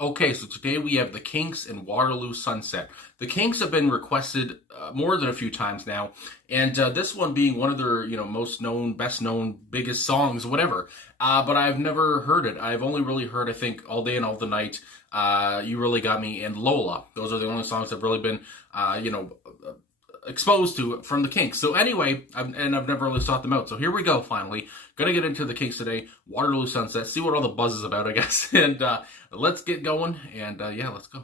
Okay, so today we have the Kinks and Waterloo Sunset. The Kinks have been requested more than a few times now, and this one being one of their most known, best known, biggest songs, whatever. But I've never heard it. I've only really heard, I think, All Day and All the Night, You Really Got Me, and Lola. Those are the only songs I've really been exposed to from the Kinks. So anyway, I've never really sought them out. So here we go, finally. Gonna get into the Kinks today, Waterloo Sunset, see what all the buzz is about, I guess. And let's get going, and yeah, let's go.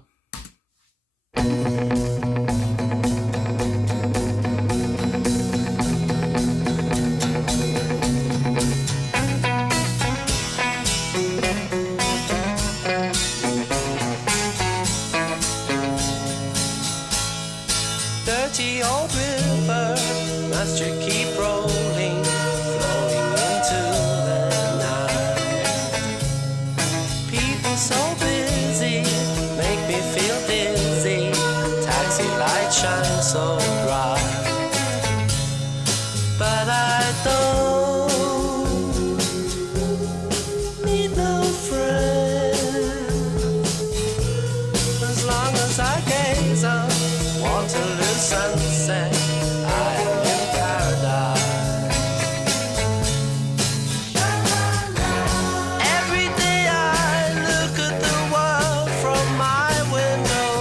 30 old river, must you keep rolling, flowing into the night? People so busy, make me feel dizzy, taxi lights shine so bright. But I don't need no friend, as long as I gaze on Waterloo sunset, I am in paradise. Every day I look at the world from my window,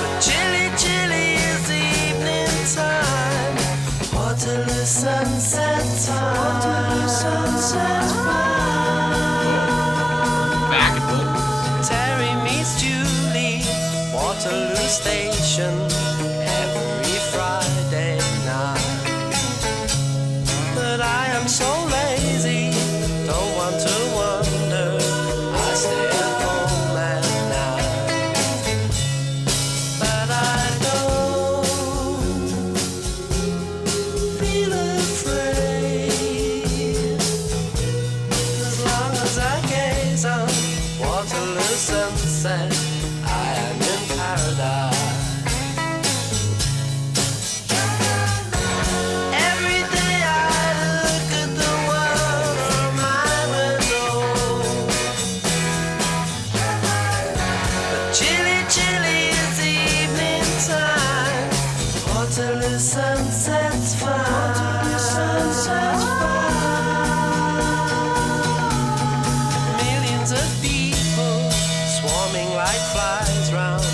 but chilly, chilly is the evening time. Waterloo sunset time. Waterloo sunset time. Waterloo Station every Friday night. But I am so lazy, don't want to wander, I stay at home at night. But I don't feel afraid, as long as I gaze on Waterloo sunset, I am in paradise. Every day I look at the world from my window, but chilly, chilly is the evening time. Waterloo sunset's fine. Waterloo sunset's fine. Millions of people swarming like flies round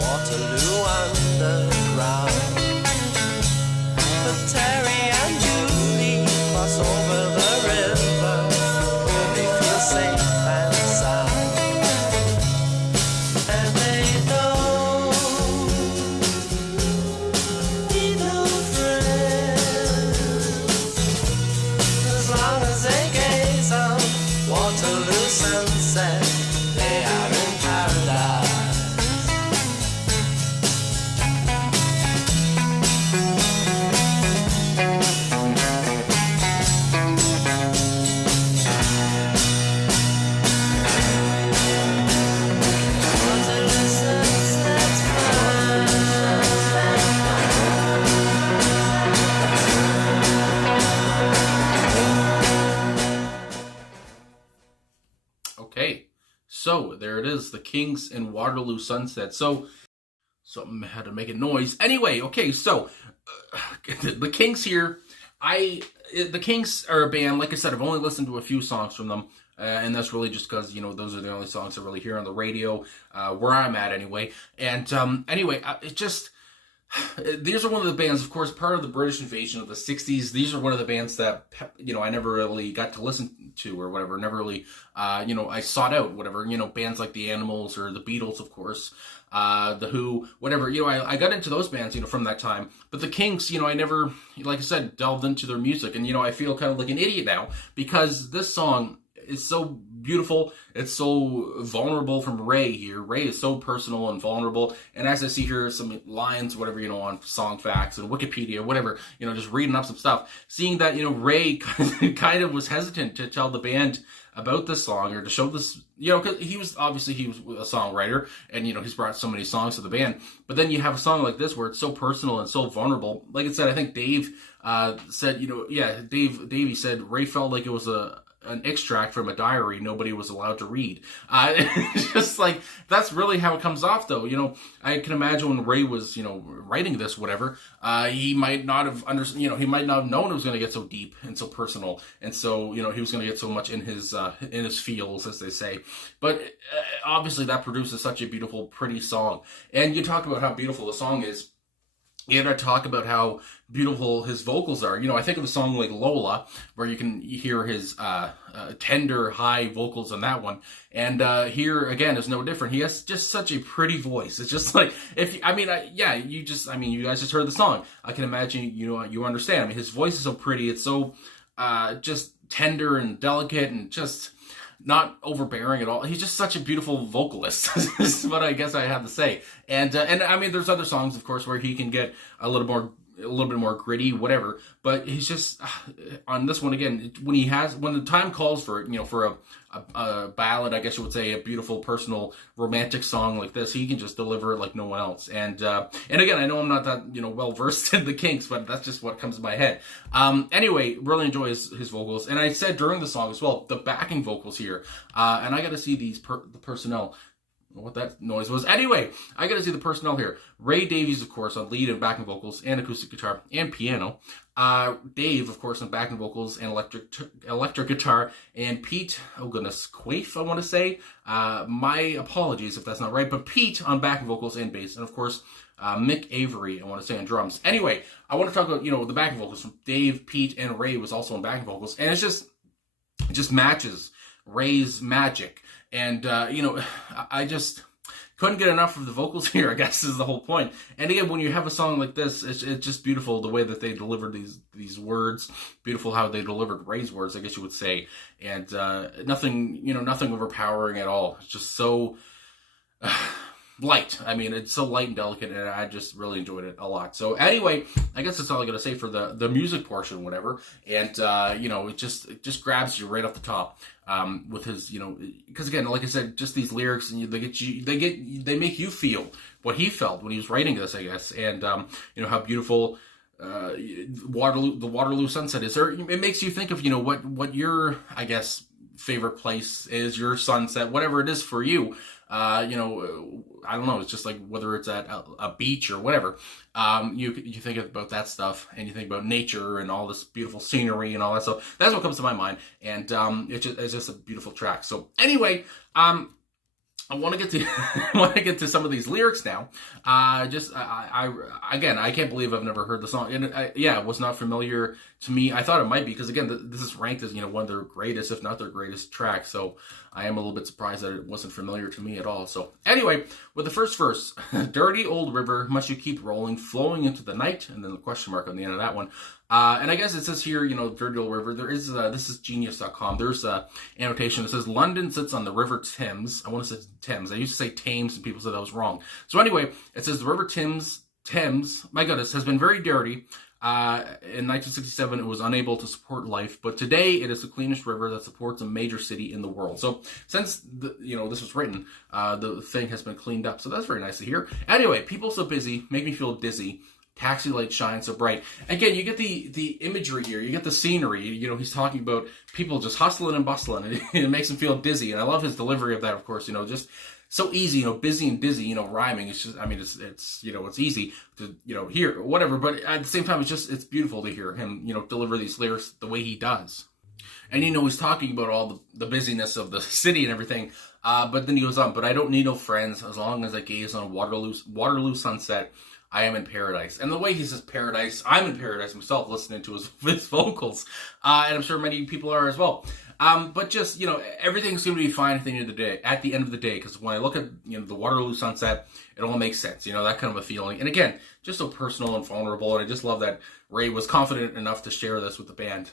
Waterloo underground. But Terry and Julie cross over the river where they feel safe and sound. And they don't need no friends, as long as they gaze on Waterloo sunset, they are in paradise. Waterloo sunset's fine. Okay, so there it is, the Kinks and Waterloo Sunset. So something had to make a noise. Anyway, okay, so the Kinks here. The Kinks are a band. Like I said, I've only listened to a few songs from them, and that's really just because those are the only songs I really hear on the radio where I'm at anyway. And anyway, it just. These are one of the bands, of course, part of the British invasion of the 60s. These are one of the bands that, I never really got to listen to or whatever. Never really, I sought out whatever, bands like the Animals or the Beatles, of course, the Who, whatever. I got into those bands, from that time. But the Kinks, I never, like I said, delved into their music. And, I feel kind of like an idiot now because this song is so beautiful. It's so vulnerable from Ray here. Ray is so personal and vulnerable. And as I see here, some lines, whatever, on Song Facts and Wikipedia, whatever, just reading up some stuff, seeing that, Ray kind of was hesitant to tell the band about this song or to show this, because he was a songwriter and, he's brought so many songs to the band. But then you have a song like this where it's so personal and so vulnerable. Like I said, I think Dave said, Davey said Ray felt like it was an extract from a diary nobody was allowed to read. It's just like, that's really how it comes off, though. I can imagine when Ray was, writing this, whatever, he might not have he might not have known it was going to get so deep and so personal, and so, he was going to get so much in his feels, as they say. But obviously that produces such a beautiful, pretty song. And you talk about how beautiful the song is. You got to talk about how beautiful his vocals are. I think of a song like Lola, where you can hear his tender, high vocals on that one. And here, again, is no different. He has just such a pretty voice. It's just like, you guys just heard the song. I can imagine, you understand. I mean, his voice is so pretty. It's so just tender and delicate and just not overbearing at all. He's just such a beautiful vocalist. This is what I guess I have to say. And I mean, there's other songs, of course, where he can get a little bit more gritty, whatever. But he's just on this one again. When the time calls for it, for a ballad, I guess you would say, a beautiful, personal, romantic song like this, he can just deliver it like no one else. And again, I know I'm not that well versed in the Kinks, but that's just what comes to my head. Anyway, really enjoy his vocals. And I said during the song as well, the backing vocals here. And I got to see the personnel. What that noise was. Anyway, I got to see the personnel here. Ray Davies, of course, on lead and backing vocals and acoustic guitar and piano. Dave, of course, on backing vocals and electric guitar. And Pete, oh goodness, Quaife, I want to say. My apologies if that's not right. But Pete on backing vocals and bass. And, of course, Mick Avery, I want to say, on drums. Anyway, I want to talk about, the backing vocals from Dave, Pete, and Ray was also on backing vocals. And it just matches Ray's magic. And, I just couldn't get enough of the vocals here, I guess is the whole point. And again, when you have a song like this, it's just beautiful the way that they delivered these words. Beautiful how they delivered Ray's words, I guess you would say. And nothing overpowering at all. It's just so light. I mean, it's so light and delicate, and I just really enjoyed it a lot. So anyway, I guess that's all I got to say for the music portion, whatever. And it just grabs you right off the top with his, because again, like I said, just these lyrics, and they make you feel what he felt when he was writing this, I guess. And how beautiful the Waterloo sunset is. It makes you think of what your, I guess, favorite place is, your sunset, whatever it is for you. I don't know. It's just like whether it's at a beach or whatever. You think about that stuff, and you think about nature and all this beautiful scenery and all that stuff. That's what comes to my mind, and it's just a beautiful track. So anyway, I want to get to some of these lyrics now. I can't believe I've never heard the song, and it was not familiar to me. I thought it might be, because again, this is ranked as one of their greatest, if not their greatest track. So I am a little bit surprised that it wasn't familiar to me at all. So anyway, with the first verse, dirty old river, must you keep rolling, flowing into the night, and then the question mark on the end of that one. And I guess it says here, dirty old river. There is, this is genius.com. There's a annotation that says London sits on the river Thames. I want to say Thames. I used to say Thames, and people said I was wrong. So anyway, it says the river Thames, my goodness, has been very dirty. In 1967, it was unable to support life, but today it is the cleanest river that supports a major city in the world. So since this was written, the thing has been cleaned up. So that's very nice to hear. Anyway, people so busy make me feel dizzy. Taxi lights shine so bright. Again, you get the imagery here. You get the scenery. He's talking about people just hustling and bustling, and it makes him feel dizzy. And I love his delivery of that, of course. Just so easy, busy and dizzy, rhyming. It's just, I mean, it's easy to, hear, whatever. But at the same time, it's beautiful to hear him, deliver these lyrics the way he does. And, he's talking about all the busyness of the city and everything. But then he goes on, but I don't need no friends as long as I gaze on Waterloo sunset. I am in paradise. And the way he says paradise, I'm in paradise myself listening to his vocals. And I'm sure many people are as well. But just, everything's going to be fine at the end of the day. Because when I look at, the Waterloo sunset, it all makes sense. That kind of a feeling. And again, just so personal and vulnerable. And I just love that Ray was confident enough to share this with the band.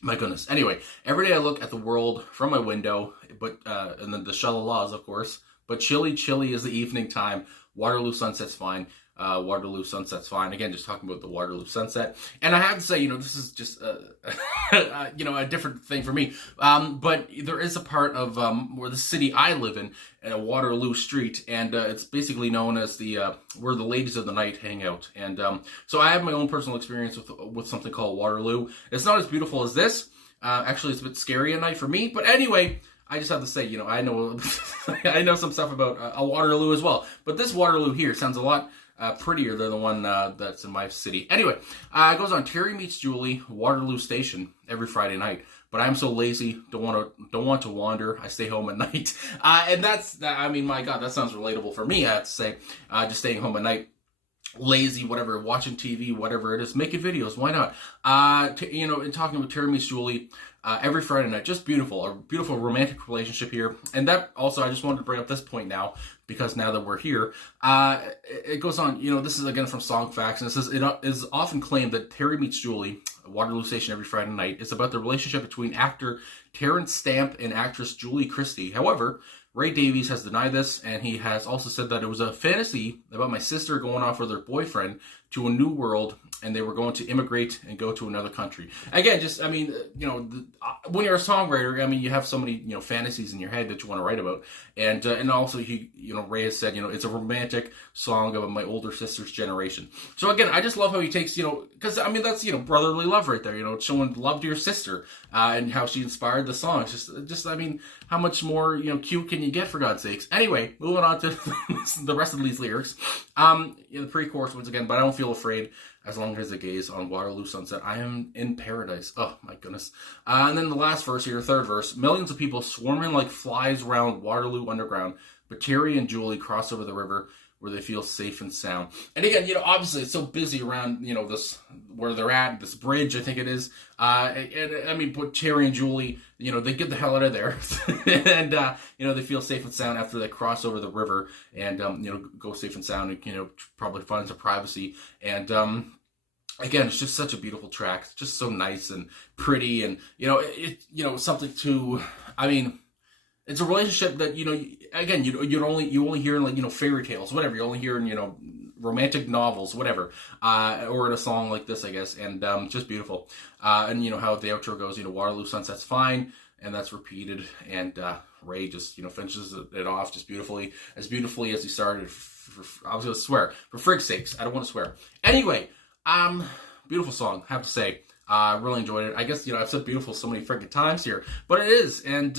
My goodness. Anyway, every day I look at the world from my window, but and then the Shalalas, of course. But chilly, chilly is the evening time. Waterloo sunset's fine. Waterloo sunset's fine. Again, just talking about the Waterloo sunset. And I have to say, this is just a different thing for me. But there is a part of where the city I live in Waterloo Street, and it's basically known as where the ladies of the night hang out. And so I have my own personal experience with something called Waterloo. It's not as beautiful as this. Actually, it's a bit scary at night for me. But anyway, I just have to say, I know I know some stuff about a Waterloo as well. But this Waterloo here sounds a lot prettier than the one that's in my city. Anyway, it goes on. Terry meets Julie, Waterloo Station, every Friday night. But I'm so lazy, don't want to wander. I stay home at night, and I mean, my God, that sounds relatable for me. I have to say, just staying home at night, lazy, whatever, watching TV, whatever it is, making videos. Why not? And talking with Terry meets Julie. Every Friday night, just beautiful, a beautiful romantic relationship here. And that also, I just wanted to bring up this point now, because now that we're here, it goes on, this is again from Song Facts, and it says, it is often claimed that Terry Meets Julie, Waterloo Station every Friday night, is about the relationship between actor Terrence Stamp and actress Julie Christie. However, Ray Davies has denied this, and he has also said that it was a fantasy about my sister going off with her boyfriend to a new world, and they were going to immigrate and go to another country. Again, when you're a songwriter, you have so many, fantasies in your head that you want to write about, and also Ray has said, it's a romantic song about my older sister's generation. So again, I just love how he takes, because that's brotherly love right there, showing love to your sister, and how she inspired the song. It's just how much more cute can you get, for God's sakes? Anyway, moving on to the rest of these lyrics. The pre-chorus once again, but I don't feel afraid as long as I gaze on Waterloo sunset. I am in paradise. Oh my goodness. And then the last verse here, third verse. Millions of people swarming like flies around Waterloo Underground, but Terry and Julie cross over the river where they feel safe and sound. And again, obviously it's so busy around, this, where they're at, this bridge, I think it is. But Terry and Julie, they get the hell out of there. And, they feel safe and sound after they cross over the river and, go safe and sound and, probably find some privacy. And, again, it's just such a beautiful track. It's just so nice and pretty. And, something to, it's a relationship that, again, you only hear in, fairy tales, whatever. You only hear in, romantic novels, whatever, or in a song like this, I guess. And just beautiful. And how the outro goes, Waterloo sunset's fine, and that's repeated. And Ray just, finishes it off just beautifully, as he started. I was going to swear, for frig's sakes, I don't want to swear. Anyway, beautiful song, I have to say. Really enjoyed it. I guess, I've said beautiful so many freaking times here, but it is. And,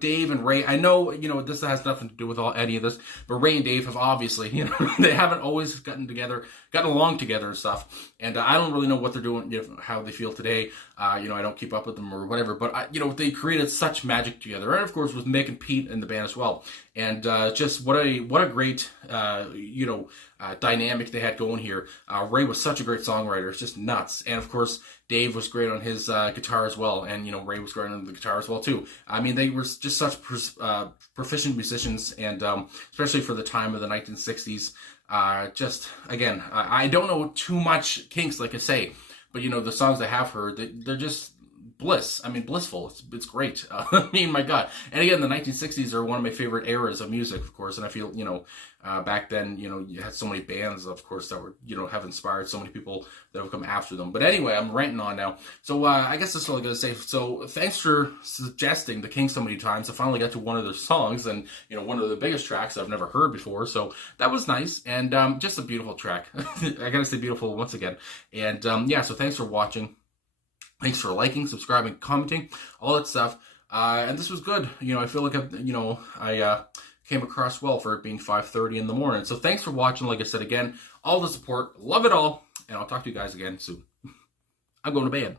Dave and Ray, I know, this has nothing to do with any of this, but Ray and Dave have obviously, they haven't always gotten along together and stuff. And I don't really know what they're doing, how they feel today. I don't keep up with them or whatever, but they created such magic together. And of course with Mick and Pete in the band as well. And, just what a great, dynamic they had going here. Ray was such a great songwriter. It's just nuts. And of course, Dave was great on his guitar as well, and Ray was great on the guitar as well too. They were just such proficient musicians, and especially for the time of the 1960s. Just again, I don't know too much Kinks, like I say, but the songs I have heard, they're just bliss. Blissful. It's great. My God. And again, the 1960s are one of my favorite eras of music, of course. And I feel, back then, you had so many bands, of course, that were, have inspired so many people that have come after them. But anyway, I'm ranting on now. So I guess that's all I'm going to say. So thanks for suggesting the Kinks so many times. I finally got to one of their songs, and, one of the biggest tracks I've never heard before. So that was nice. And just a beautiful track. I got to say beautiful once again. And so thanks for watching. Thanks for liking, subscribing, commenting, all that stuff. And this was good. I feel like I came across well for it being 5:30 in the morning. So thanks for watching. Like I said again, all the support, love it all, and I'll talk to you guys again soon. I'm going to bed.